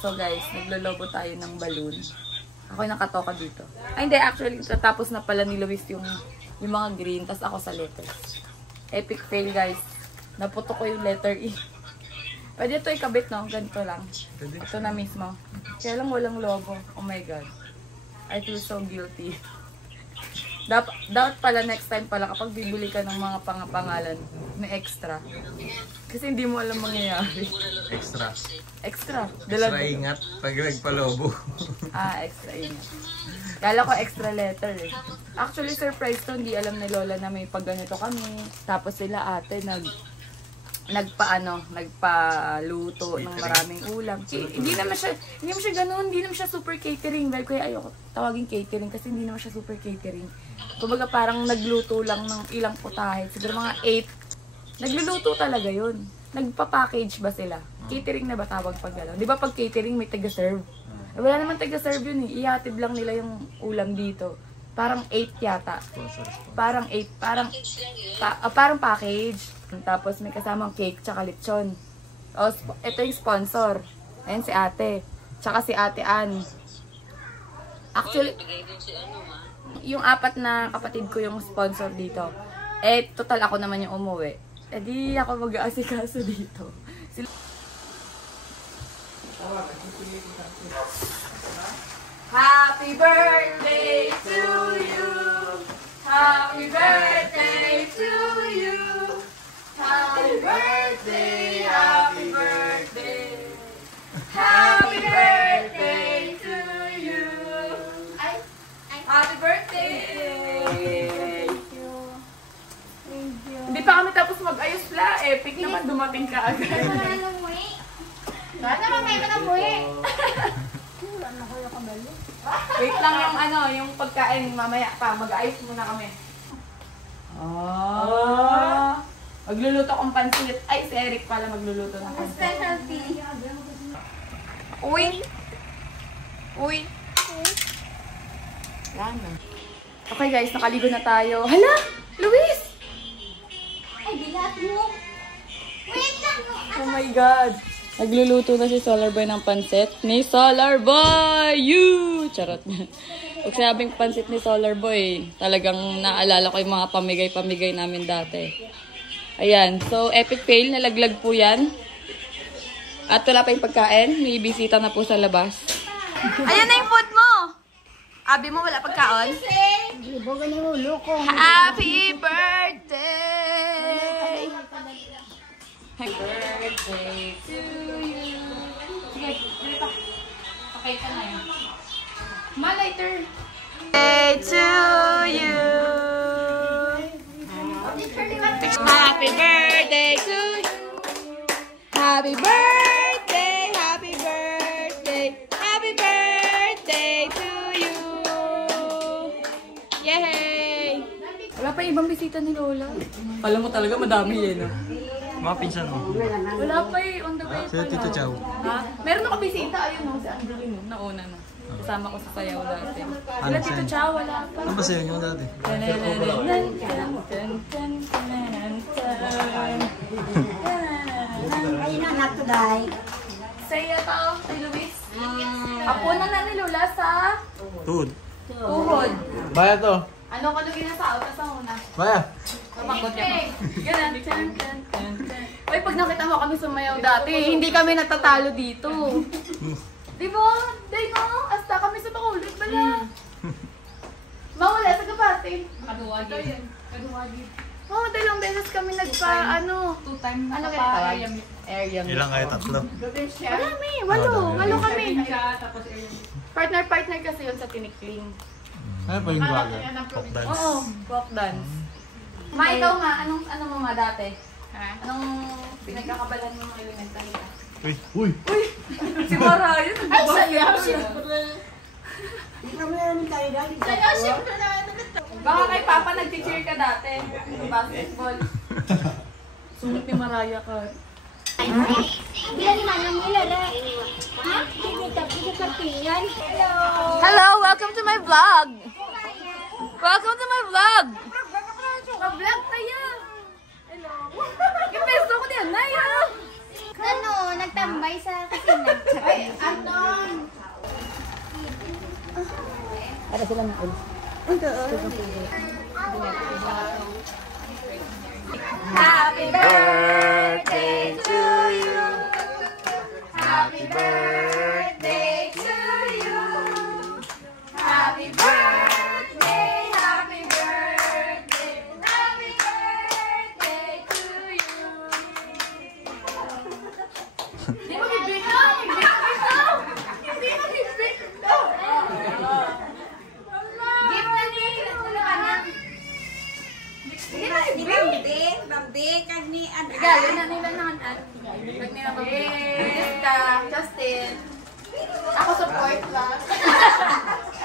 So guys, naglolobo tayo ng balloon. Ako yung nakatoka dito. Ay hindi, actually, tapos na pala ni Luis yung mga green, tas ako sa letters. Epic fail guys. Naputo ko yung letter E. Pwede ito ikabit, no? Ganito lang. Ito na mismo. Kaya lang walang logo. Oh my God. I feel so guilty. Dapat pala next time pala kapag bibili ka ng mga pangalan, may extra. Kasi hindi mo alam mangyayari. Extra. Extra. Extra ingat pag nagpalobo. Extra ingat. Kala ko extra letter eh. Actually, surprise to. Hindi alam ni Lola na may pag ganito kami. Tapos sila ate nagpaluto ng maraming ulam. Hindi naman siya ganoon, hindi naman siya super catering. Well, kaya ayoko tawagin catering kasi hindi naman siya super catering. Kumbaga parang nagluto lang ng ilang putahe. Siguro mga 8. Nagluluto talaga yun. Nagpa-package ba sila? Catering na ba tawag pag gano'n? Di ba pag catering may taga-serve? Wala naman taga-serve yun eh. Ihatid lang nila yung ulam dito. Parang 8 yata. Parang 8. Parang package. Tapos may kasamang cake tsaka lechon. Ito yung sponsor. Ayan si ate. Tsaka si ate Ann. Actually, yung 4 na kapatid ko yung sponsor dito. Total ako naman yung umuwi. Di ako mag-aasikaso dito. Happy birthday to you. Happy birthday to you. Happy birthday, happy birthday. Happy birthday to you. Happy birthday. Thank you. Thank you. Hindi pa kami tapos mag-ayos pala. Epic naman, dumating ka agad. Sana mamaya ka na buwi. Wait lang yung pagkain mamaya pa. Mag-ayos muna kami. Magluluto kong pansit. Ay, si Eric pala magluluto ng pansit. Specialty. Uy. Yan. Okay guys, nakaligo na tayo. Hala! Luis! Ay, bilat mo. Wait lang. Oh my God. Nagluluto na si Solar Boy ng pansit ni Solar Boy! You! Charot na. Pag sinabing pansit ni Solar Boy, talagang naalala ko yung mga pamigay-pamigay namin dati. Ayan. So, epic fail. Nalaglag po yan. At wala pa yung pagkain. May bisita na po sa labas. Ayan na yung food mo! Abi mo, wala pagkaon? Happy birthday! Happy birthday to you. Sige, dito. Okay ka na yun. Ma-lighter. Birthday to you. Happy birthday to you. Happy birthday, happy birthday, happy birthday to you. Yay! Wala pa ibang bisita ni Lola. Alam mo talaga madami yan, no? Mga pinsan mo. Wala pa eh, on the way Sila Tito Chow. Ha? Meron ako bisita, ayun no, si Angelino, nauna na. Kasama ko sa sayaw dati. Sila Tito Chow, wala pa. Ano ba sayo nyo dati? Ay, nanak today. Saya tao, kay Luis. Apo na na ni Lola sa Tuhod. tuhod. Baya to. Ano ka nung ginasao ka sa una? Baya. Kapakot niya. Ganun. Uy, pag nakita mo kami sumayaw dati, hindi kami natatalo dito. Di ba? Day no? Hasta kami sa Bacolod pala. Mawala sa Gabate. Kaduwagi. Oo, 2 beses kami nagpa, 2 times ano kaya area meet. Ilang kayo? 3? Marami, 8 kami. Partner kasi yun sa Tinikling. Ano pa yung baga? Folk dance. Oo, folk dance. Ma, ikaw nga, anong mo nga dati? Anong pinagkakabalan mo mga elementary ka? Uy! Si Mariah, Ay, saya. Siyempre. Hindi kami namin tayo dahil. Saya, siyempre na. baka kay Papa nag-cheer ka dati. Basketball. Sulit ni Mariah ka. Bilang manang nila na. Ha? Hindi ka pingan. Hello. Hello, welcome to my vlog. Welcome to my vlog. Mag-vlog tayo. Hello. Yung pesto ko diyan, Naya. nagtambay sa kusina. Ay, Para sila ng ulo. Happy birthday to you. Happy birthday to you. Happy birthday, happy birthday, happy birthday to you. Hindi mo bibig ito! Hindi mo bibig ito! Gift na ni! Ni Bambi, kag ni Regalo na nila ng Pag nila Justin. Ako support lang.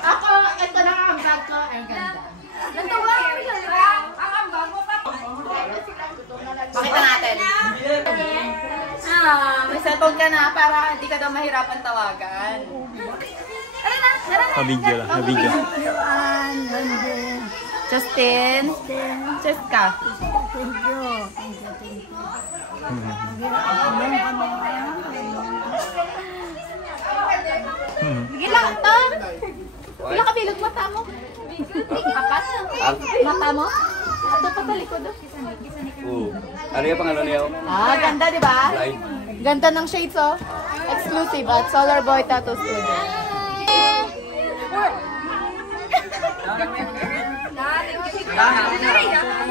Ako, ito na ang bag ko. Ang ganda. Natawa ko yan. Ang bag mo pa. Pakita natin. May cellphone ka na para hindi ka daw mahirapan tawagan. Tara na. Pa-video lang, na-video. Justin. Cheers ka. Ilang to? Ilang kabilog mata mo? Apat? Mata mo? Ito pa sa likod. Ano yung pangalan niyo? Ganda di ba? Live. Ganda ng shades oh. Exclusive at Solar Boy Tattoo Studio.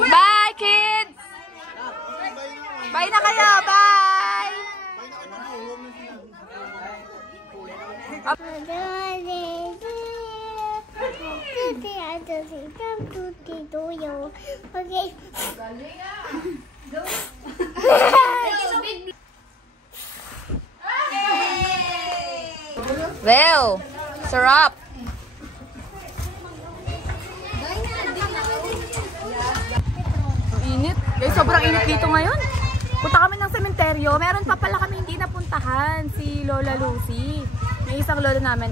Bye kids! Bye na kayo! Bye! Okay. Well, sarap! Init. Guys, sobrang init dito ngayon. Punta kami ng sementeryo. Meron pa pala kami hindi napuntahan. Si Lola Lucy. May isang lola namin.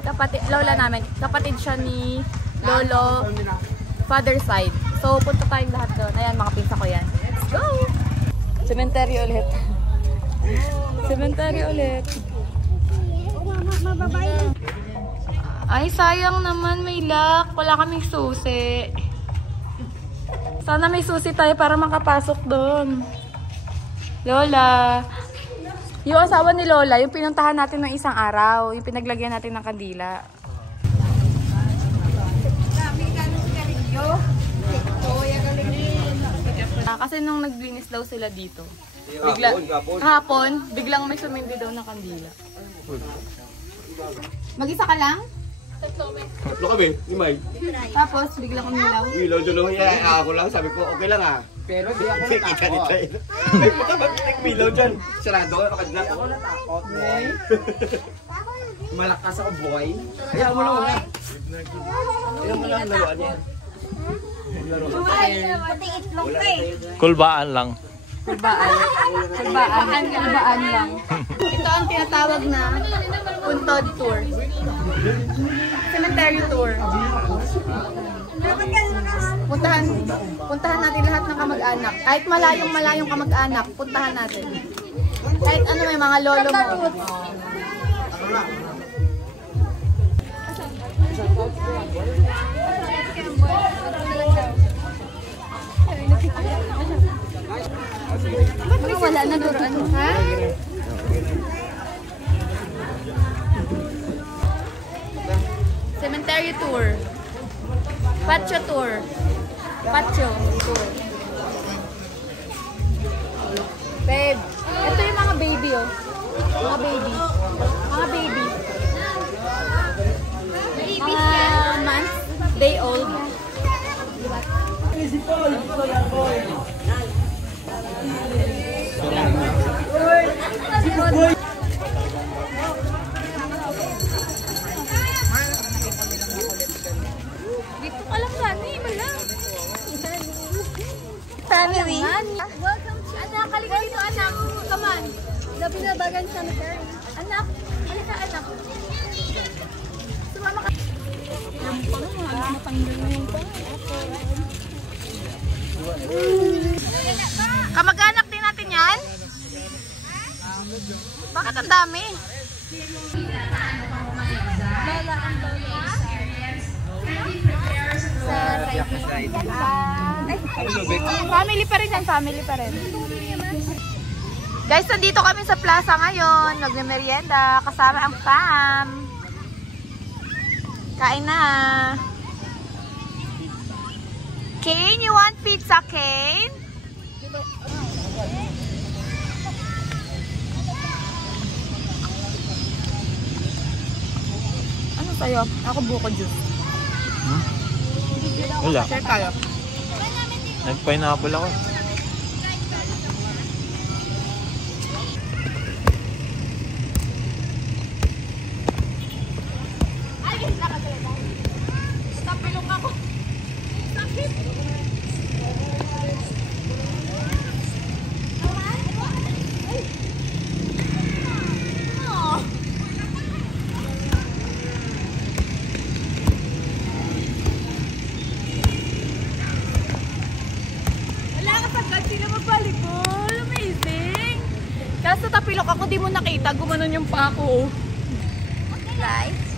Kapatid siya ni Lolo father side. So, punta tayong lahat doon. Ayan, mga pinsa ko yan. Let's go! Sementeryo ulit. Sementeryo ulit. Ay, sayang naman may lock. Wala kaming susi. Sana may susi tayo para makapasok doon. Lola. Yung asawa ni Lola, yung pinuntahan natin ng isang araw. Yung pinaglagyan natin ng kandila. Kasi nung naglinis daw sila dito. Hapon, biglang may sumindi daw ng kandila. Mag-isa ka lang? Tatlo kami, Imay. Tapos, biglang umilaw? Ilaw dyan yan. Ako lang, sabi ko, okay lang ah. Pero di ako natakot. Ay, puta, bakit milaw dyan? Sarado ka, nakadla. Ako natakot. Malakas ako, boy. Kaya mo lang ulit. Kaya mo lang laruan yan. Pati itlog ka eh. Kulbaan lang. Kulbaan lang. Ito ang tinatawag na Puntod Tour. Cemetery Tour. Puntahan natin lahat ng kamag-anak. Kahit malayong kamag-anak, puntahan natin. Kahit ano may mga lolo mo. Wala na doon, ha? Cemetery tour. Patio tour. Patio tour. Babe, ito yung mga baby oh. Mga baby. Mga baby. Mga months, day old. Dito ka lang gani, wala. Family. Welcome to... Anak, kalika dito anak. Come on. Binabagan cemetery. Bakit ang dami? Family pa rin yan, family pa rin. Guys, nandito kami sa plaza ngayon. Nagme-merienda kasama ang fam. Kain na. Kane, you want pizza, Kane? Ano sa'yo? Ako buko juice. Wala. Share tayo. Nag-pineapple ako. Tapilong ako. Sakit. Wala ka sagad, sila magbalikol. Amazing. Kaso tapilok ako, di mo nakita. Gumanon yung pa ako. Okay, guys.